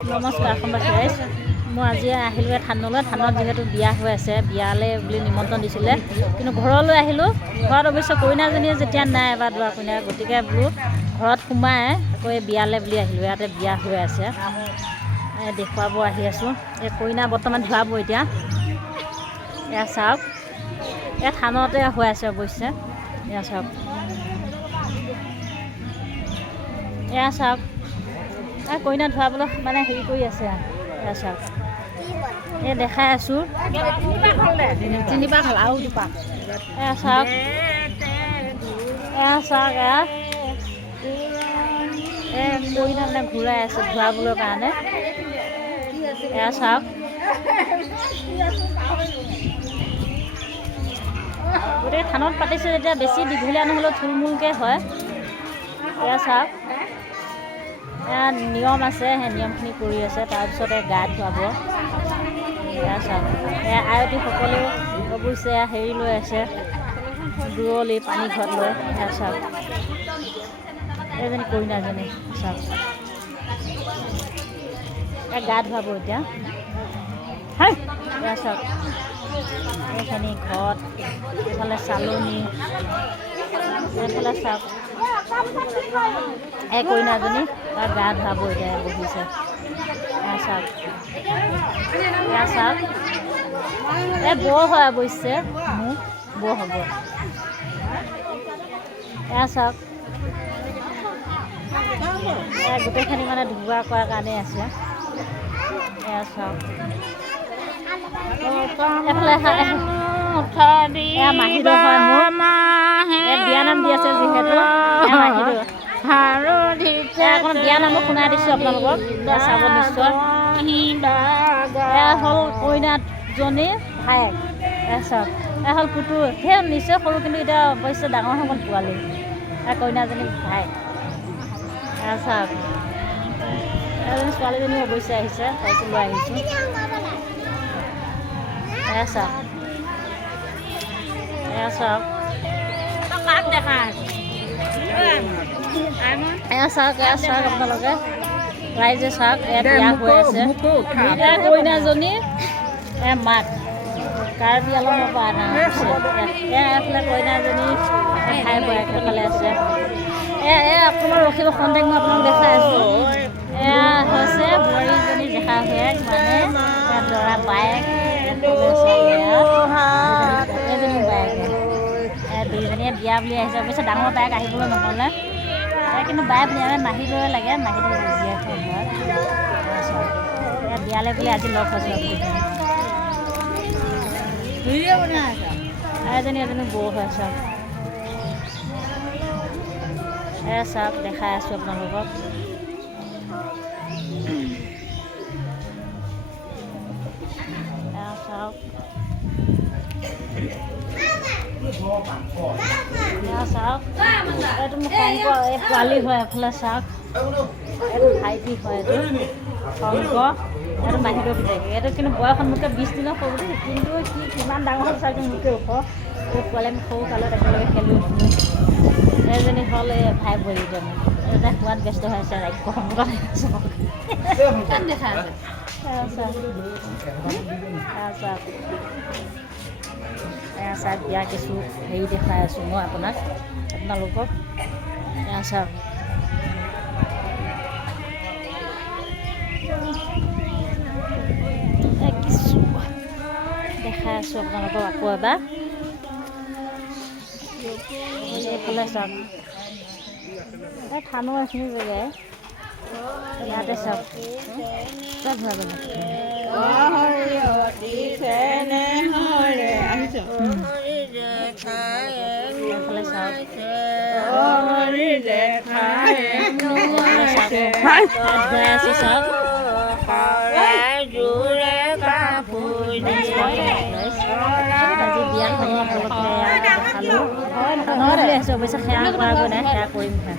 নমস্কাৰ অসমবাসী ৰাইজ। মই আজি আহিলোঁ থানলৈ। থানত যিহেতু বিয়া হৈ আছে, বিয়ালৈ বুলি নিমন্ত্ৰণ দিছিলে, কিন্তু ঘৰলৈ আহিলোঁ। ঘৰত অৱশ্যে কইনাজনীয়ে যেতিয়া নাই বা দৰা কইনা, গতিকে বোলো ঘৰত সোমাই আকৌ এই বিয়ালৈ বুলি আহিলোঁ। ইয়াতে বিয়া হৈ আছে, দেখুৱাব আহি আছোঁ। এই কইনা বৰ্তমান ধুৱাব এতিয়া। এয়া চাওক, এয়া থানতে হৈ আছে অৱশ্যে। এয়া চাওক, এয়া চাওক, কইনা ধুৱাবলৈ মানে হেৰি কৰি আছে। এয়া চাওক, এই দেখাই আছোঁ। তিনিপাক হ'ল আৰু দুপাক। এয়া চাওক, এয়া চাওক, কইনা মানে ঘূৰাই আছে ধুৱাবলৈ কাৰণে। এয়া চাওক, গতিকে থানত পাতিছোঁ যেতিয়া বেছি দীঘলীয়া নহ'লেও থুলমূলকৈ হয়। এয়া চাওক, এয়া নিয়ম আছে, সেই নিয়মখিনি কৰি আছে। তাৰপিছতে গা ধুৱাব। এয়া চাওক, এয়া আয়তীসকলেও অৱশ্যে হেৰি লৈ আছে, দূৰলি পানী ঘৰত লৈ। এয়া চাওক, এইজনী কইনাজনী চাওক, গা ধুৱাব এতিয়া। এয়া চাওক, এইখিনি ঘৰত, এইফালে চালনী, এইফালে চাওক, এই কইনাজনী তাক গা ধুৱাব এতিয়া বহিছে। এয়া চাওক, এয়া চাওক, বৰ হয় অৱশ্যে, মোৰ বৰ হ'ব। এয়া চাওক, গোটেইখিনি মানে ধুওৱা কৰাৰ কাৰণেই আছে। এয়া চাওক, এফালে এয়া মাহীদেউ হয় মোৰ। বিয়া নাম দি আছে যিহেতু, এয়া মাহীদেউ। অকণ বিয়া নামো শুনাই দিছোঁ আপোনালোকক, চাব নিশ্চয়। এয়া হ'ল কইনাজনী ভায়েক। এয়া চাওক, এয়া হ'ল পুতু। সেই নিশ্চয় সৰু, কিন্তু এতিয়া অৱশ্যে ডাঙৰ হৈ গ'ল পোৱালি। কইনাজনী ভায়েক। এয়া চাওক, এজনী ছোৱালীজনী অৱশ্যে আহিছে, তাইকো লৈ আহিছোঁ। এয়া চাওক, এয়া চাওক, এয়া চাওক, এয়া চাওক আপোনালোকে ৰাইজে চাওক, এয়া বিয়া হৈ আছে। এয়া কইনাজনী, এয়া মাক কাৰ্বি আলমৰ পৰা অনা হৈছে। এয়া এফালে কইনাজনী ভাই বোৱাৰীয়েক সেইফালে আছে। এয়া আপোনাৰ ৰখিব খন্তেক, মই আপোনাক দেখাই আছোঁ। এয়া হৈছে বোৱাৰীজনী জেঠা ভূঞাক, মানে দৰা বায়েক। এজনী বায়েকে, দুইজনীয়ে বিয়া বুলি আহিছে। অৱশ্যে ডাঙৰ বায়েক আহিবলৈ নহ'লে, কিন্তু বায়েক মাহীদেউৱে লাগে, মাহীদেউ জীয়েক হয়। বিয়ালৈ বুলি আজি লগ হৈছোঁ। এজনী বৌ হয় চাওক। এয়া চাওক, দেখাই আছোঁ আপোনালোকক। এয়া চাওক, এয়া চাওক, এইটো মোৰ শংকৰ, এই পোৱালি হয়। এফালে চাওক, এইটো ভাইটি হয়, এইটো শংকৰ, এইটো মাহীদেউ পিতেক। এইটো কিন্তু বয়সত মোতকৈ 20 দিনৰ সৰু, কিন্তু কিমান ডাঙৰ হ'ল চাওক, মোতকৈ ওখ। এই পোৱালি আমি সৰু কালত একেলগে খেলোঁ। এজনী হ'ল এই ভাই বোৱাৰীজনী। এটা খোৱাত ব্যস্ত হৈ আছে, ৰাজ্য সম্পূৰ্ণ দেখা আছে। এয়া চাওক, বিয়া কিছু হেৰি দেখাই আছোঁ মই আপোনালোকক। এয়া চাওক, কিছু দেখাই আছোঁ আপোনালোকক আকৌ এবাৰ। এইফালে চাওক, এই থানো এইখিনি জেগাই, ইয়াতে চাওক, চব ঘূৰাব। এইফালে চাওক, ঘূৰাই আছোঁ চাওক। আজি বিয়াখন আপোনালোকে দেখালোঁ। নহ'লে আহিছোঁ অৱশ্যে সেৱা কৰাগৈ নাই, সেৱা কৰিমহে।